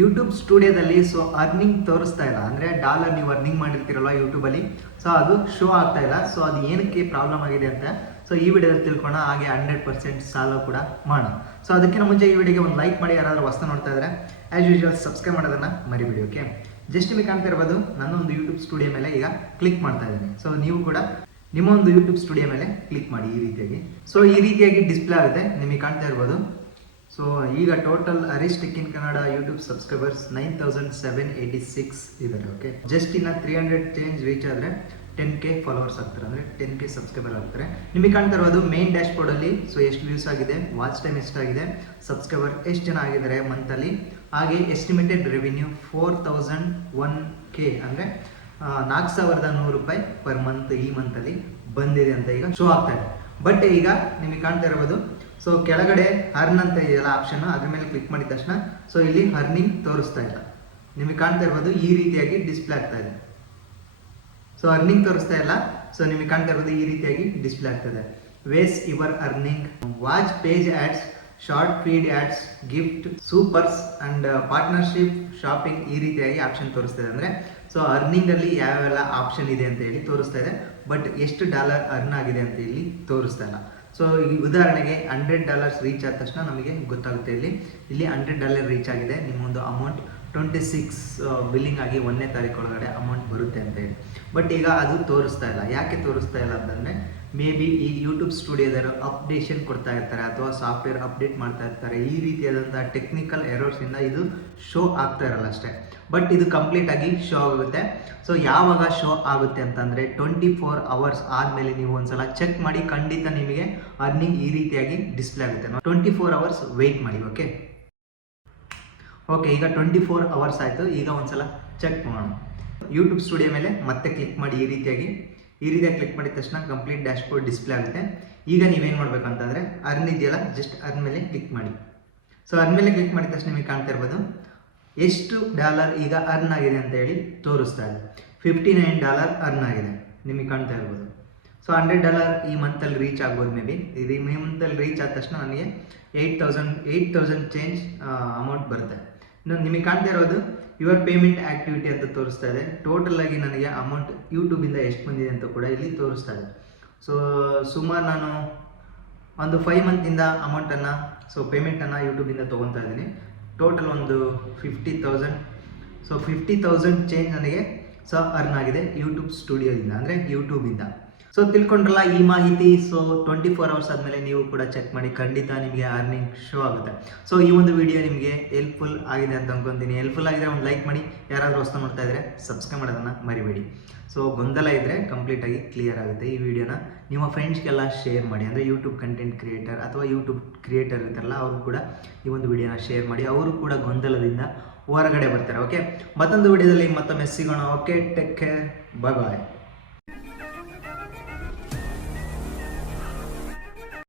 YouTube ಸ್ಟುಡಿಯೋದಲ್ಲಿ so earning ತೋರಿಸ್ತಾ ಇಲ್ಲ, ಅಂದರೆ ಡಾಲರ್ ನೀವು ಅರ್ನಿಂಗ್ ಮಾಡಿರ್ತೀರಲ್ವ ಯೂಟ್ಯೂಬಲ್ಲಿ, ಸೊ ಅದು ಶೋ ಆಗ್ತಾ ಇಲ್ಲ. ಸೊ ಅದು ಏನಕ್ಕೆ ಪ್ರಾಬ್ಲಮ್ ಆಗಿದೆ ಅಂತ ಸೊ ಈ ವಿಡಿಯೋದಲ್ಲಿ ತಿಳ್ಕೊಳ್ಳೋಣ. ಹಾಗೆ 100% ಸಾಲ ಕೂಡ ಮಾಡೋಣ. ಸೊ ಅದಕ್ಕಿಂತ ಮುಂಚೆ ಈ ವಿಡಿಯೋಗೆ ಒಂದು ಲೈಕ್ ಮಾಡಿ, ಯಾರಾದರೂ ಹೊಸ ನೋಡ್ತಾ ಇದ್ದಾರೆ ಆ್ಯಸ್ ಯೂಶುವಲ್ ಸಬ್ಸ್ಕ್ರೈಬ್ ಮಾಡೋದನ್ನು ಮರಿಬಿಡಿ. ಓಕೆ, ಜಸ್ಟ್ ನಿಮಗೆ ಕಾಣ್ತಾ ಇರ್ಬೋದು ನನ್ನ ಒಂದು ಯೂಟ್ಯೂಬ್ ಸ್ಟುಡಿಯೋ ಮೇಲೆ ಈಗ ಕ್ಲಿಕ್ ಮಾಡ್ತಾ ಇದ್ದೀನಿ. ಸೊ ನೀವು ಕೂಡ ನಿಮ್ಮ ಒಂದು ಯೂಟ್ಯೂಬ್ ಸ್ಟುಡಿಯೋ ಮೇಲೆ ಕ್ಲಿಕ್ ಮಾಡಿ ಈ ರೀತಿಯಾಗಿ. ಸೊ ಈ ರೀತಿಯಾಗಿ ಡಿಸ್ಪ್ಲೇ ಆಗುತ್ತೆ, ನಿಮಗೆ ಕಾಣ್ತಾ ಇರ್ಬೋದು. ಸೊ ಈಗ total Harish tech in Kannada YouTube subscribers 9786 ಇದ್ದಾರೆ. ಓಕೆ, ಜಸ್ಟ್ ಇನ್ನು 300 ಚೇಂಜ್ ರೀಚ್ ಆದರೆ 10K ಫಾಲೋವರ್ಸ್ ಆಗ್ತಾರೆ, ಅಂದರೆ 10K ಸಬ್ಸ್ಕ್ರೈಬರ್ ಆಗ್ತಾರೆ. ನಿಮಗೆ ಕಾಣ್ತಾ ಇರೋದು ಮೇನ್ ಡ್ಯಾಶ್ ಬೋರ್ಡಲ್ಲಿ ಸೊ ಎಷ್ಟು ವ್ಯೂಸ್ ಆಗಿದೆ, ವಾಚ್ ಟೈಮ್ ಎಷ್ಟಾಗಿದೆ, ಸಬ್ಸ್ಕ್ರೈಬರ್ ಎಷ್ಟು ಜನ ಆಗಿದ್ದಾರೆ ಮಂತಲ್ಲಿ, ಹಾಗೆ ಎಸ್ಟಿಮೇಟೆಡ್ ರೆವಿನ್ಯೂ 4001K ಅಂದರೆ 4100 ರೂಪಾಯಿ ಪರ್ ಮಂತ್ ಈ ಮಂತಲ್ಲಿ ಬಂದಿದೆ ಅಂತ ಈಗ ಶೋ ಆಗ್ತಾ ಇದೆ. ಬಟ್ ಈಗ ನಿಮಗೆ ಕಾಣ್ತಾ ಇರ್ಬೋದು ಸೊ ಕೆಳಗಡೆ ಅರ್ನ್ ಅಂತ ಇದೆಯಲ್ಲ ಆಪ್ಷನ್, ಅದ್ರ ಮೇಲೆ ಕ್ಲಿಕ್ ಮಾಡಿದ ತಕ್ಷಣ ಸೊ ಇಲ್ಲಿ ಅರ್ನಿಂಗ್ ತೋರಿಸ್ತಾ ಇಲ್ಲ. ನಿಮಗೆ ಕಾಣ್ತಾ ಇರ್ಬೋದು ಈ ರೀತಿಯಾಗಿ ಡಿಸ್ಪ್ಲೇ ಆಗ್ತಾ ಇದೆ. ಸೊ ಅರ್ನಿಂಗ್ ತೋರಿಸ್ತಾ ಇಲ್ಲ. ಸೊ ನಿಮಗೆ ಕಾಣ್ತಾ ಇರ್ಬೋದು ಈ ರೀತಿಯಾಗಿ ಡಿಸ್ಪ್ಲೇ ಆಗ್ತದೆ. Ways your earning, watch page ads, short feed ads, gift, supers and partnership, shopping, ಈ ರೀತಿಯಾಗಿ ಆಪ್ಷನ್ ತೋರಿಸ್ತಾ ಇದೆ. ಅಂದರೆ ಸೊ ಅರ್ನಿಂಗಲ್ಲಿ ಯಾವೆಲ್ಲ ಆಪ್ಷನ್ ಇದೆ ಅಂತ ಹೇಳಿ ತೋರಿಸ್ತಾ ಇದೆ. ಬಟ್ ಎಷ್ಟು ಡಾಲರ್ ಅರ್ನ್ ಆಗಿದೆ ಅಂತ ಇಲ್ಲಿ ತೋರಿಸ್ತಾ ಇಲ್ಲ. ಸೊ ಈ ಉದಾಹರಣೆಗೆ $100 ರೀಚ್ ಆದ ತಕ್ಷಣ ನಮಗೆ ಗೊತ್ತಾಗುತ್ತೆ. ಇಲ್ಲಿ $100 ರೀಚ್ ಆಗಿದೆ, ನಿಮ್ಮೊಂದು ಅಮೌಂಟ್ 26 ಬಿಲ್ಲಿಂಗ್ ಆಗಿ 1ನೇ ತಾರೀಕು ಒಳಗಡೆ ಅಮೌಂಟ್ ಬರುತ್ತೆ ಅಂತ ಹೇಳಿ. ಬಟ್ ಈಗ ಅದು ತೋರಿಸ್ತಾ ಇಲ್ಲ. ಯಾಕೆ ತೋರಿಸ್ತಾ ಇಲ್ಲ ಅಂತಂದರೆ ಮೇ ಬಿ ಈ ಯೂಟ್ಯೂಬ್ ಸ್ಟುಡಿಯೋದವರು ಅಪ್ಡೇಷನ್ ಕೊಡ್ತಾ ಇರ್ತಾರೆ ಅಥವಾ ಸಾಫ್ಟ್ವೇರ್ ಅಪ್ಡೇಟ್ ಮಾಡ್ತಾ ಇರ್ತಾರೆ. ಈ ರೀತಿಯಾದಂಥ ಟೆಕ್ನಿಕಲ್ ಎರರ್ಸಿಂದ ಇದು ಶೋ ಆಗ್ತಾ ಇರಲ್ಲ ಅಷ್ಟೇ. ಬಟ್ ಇದು ಕಂಪ್ಲೀಟ್ ಆಗಿ ಶೋ ಆಗುತ್ತೆ. ಸೊ ಯಾವಾಗ ಶೋ ಆಗುತ್ತೆ ಅಂತಂದರೆ 24 ಅವರ್ಸ್ ಆದಮೇಲೆ ನೀವು ಒಂದ್ಸಲ ಚೆಕ್ ಮಾಡಿ, ಖಂಡಿತ ನಿಮಗೆ ಅರ್ನಿಂಗ್ ಈ ರೀತಿಯಾಗಿ ಡಿಸ್ಪ್ಲೇ ಆಗುತ್ತೆ. 24 ಅವರ್ಸ್ ವೆಯ್ಟ್ ಮಾಡಿ. ಓಕೆ, ಈಗ 24 ಅವರ್ಸ್ ಆಯಿತು. ಈಗ ಒಂದ್ಸಲ ಚೆಕ್ ಮಾಡೋಣ. ಯೂಟ್ಯೂಬ್ ಸ್ಟುಡಿಯೋ ಮೇಲೆ ಮತ್ತೆ ಕ್ಲಿಕ್ ಮಾಡಿ ಈ ರೀತಿಯಾಗಿ ಕ್ಲಿಕ್ ಮಾಡಿದ ತಕ್ಷಣ ಕಂಪ್ಲೀಟ್ ಡ್ಯಾಶ್ ಬೋರ್ಡ್ ಡಿಸ್ಪ್ಲೇ ಆಗುತ್ತೆ. ಈಗ ನೀವೇನು ಮಾಡಬೇಕಂತಂದರೆ ಅರ್ನ್ ಇದೆಯಲ್ಲ, ಜಸ್ಟ್ ಅರ್ನ್ ಮೇಲೆ ಕ್ಲಿಕ್ ಮಾಡಿ. ಸೊ ಅರ್ನ್ ಮೇಲೆ ಕ್ಲಿಕ್ ಮಾಡಿದ ತಕ್ಷಣ ನಿಮಗೆ ಕಾಣ್ತಾ ಇರ್ಬೋದು ಎಷ್ಟು ಡಾಲರ್ ಈಗ ಅರ್ನ್ ಆಗಿದೆ ಅಂತ ಹೇಳಿ ತೋರಿಸ್ತಾ ಇದೆ. $59 ಅರ್ನ್ ಆಗಿದೆ, ನಿಮಗೆ ಕಾಣ್ತಾ ಇರ್ಬೋದು. ಸೊ $100 ಈ ಮಂತಲ್ಲಿ ರೀಚ್ ಆಗ್ಬೋದು. ಮೇ ಬಿ ಇದು ಈ ಮಂತಲ್ಲಿ ರೀಚ್ ಆದ ತಕ್ಷಣ ನನಗೆ 8000 ಚೇಂಜ್ ಅಮೌಂಟ್ ಬರುತ್ತೆ. ನಿಮಗೆ ಕಾಣ್ತಾ ಇರೋದು ಯುವರ್ ಪೇಮೆಂಟ್ ಆ್ಯಕ್ಟಿವಿಟಿ ಅಂತ ತೋರಿಸ್ತಾ ಇದೆ. ಟೋಟಲ್ ಆಗಿ ನನಗೆ ಅಮೌಂಟ್ ಯೂಟ್ಯೂಬಿಂದ ಎಷ್ಟು ಬಂದಿದೆ ಅಂತ ಕೂಡ ಇಲ್ಲಿ ತೋರಿಸ್ತಾ ಇದೆ. ಸೊ ಸುಮಾರು ನಾನು ಒಂದು 5 ಮಂತಿಂದ ಅಮೌಂಟನ್ನು ಸೊ ಪೇಮೆಂಟನ್ನು ಯೂಟ್ಯೂಬಿಂದ ತೊಗೊತಾ ಇದ್ದೀನಿ. ಟೋಟಲ್ ಒಂದು 50,000. ಸೊ 50,000 ಚೇಂಜ್ ನನಗೆ ಸೊ ಅರ್ನ್ ಆಗಿದೆ ಯೂಟ್ಯೂಬ್ ಸ್ಟುಡಿಯೋದಿಂದ, ಅಂದರೆ ಯೂಟ್ಯೂಬಿಂದ. ಸೊ ತಿಳ್ಕೊಂಡ್ರಲ್ಲ ಈ ಮಾಹಿತಿ. ಸೊ 24 ಅವರ್ಸ್ ಆದಮೇಲೆ ನೀವು ಕೂಡ ಚೆಕ್ ಮಾಡಿ, ಖಂಡಿತ ನಿಮಗೆ ಅರ್ನಿಂಗ್ ಶೋ ಆಗುತ್ತೆ. ಸೊ ಈ ಒಂದು ವಿಡಿಯೋ ನಿಮಗೆ ಹೆಲ್ಪ್ಫುಲ್ ಆಗಿದೆ ಅಂತ ಅನ್ಕೊತೀನಿ. ಹೆಲ್ಪ್ಫುಲ್ ಆಗಿದ್ರೆ ಒಂದು ಲೈಕ್ ಮಾಡಿ, ಯಾರಾದರೂ ಹೊಸ ನೋಡ್ತಾ ಇದ್ದರೆ ಸಬ್ಸ್ಕ್ರೈಬ್ ಮಾಡೋದನ್ನು ಮರಿಬೇಡಿ. ಸೊ ಗೊಂದಲ ಇದ್ದರೆ ಕಂಪ್ಲೀಟಾಗಿ ಕ್ಲಿಯರ್ ಆಗುತ್ತೆ. ಈ ವಿಡಿಯೋನ ನಿಮ್ಮ ಫ್ರೆಂಡ್ಸ್ಗೆಲ್ಲ ಶೇರ್ ಮಾಡಿ, ಅಂದರೆ ಯೂಟ್ಯೂಬ್ ಕಂಟೆಂಟ್ ಕ್ರಿಯೇಟರ್ ಅಥವಾ ಯೂಟ್ಯೂಬ್ ಕ್ರಿಯೇಟರ್ ಇರ್ತಾರಲ್ಲ ಅವರು ಕೂಡ ಈ ಒಂದು ವಿಡಿಯೋನ ಶೇರ್ ಮಾಡಿ, ಅವರು ಕೂಡ ಗೊಂದಲದಿಂದ ಹೊರಗಡೆ ಬರ್ತಾರೆ. ಓಕೆ, ಮತ್ತೊಂದು ವಿಡಿಯೋದಲ್ಲಿ ಮತ್ತೊಮ್ಮೆ ಸಿಗೋಣ. ಓಕೆ, ಟೇಕ್ ಕೇರ್, ಬಾಯ್ ಬಾಯ್.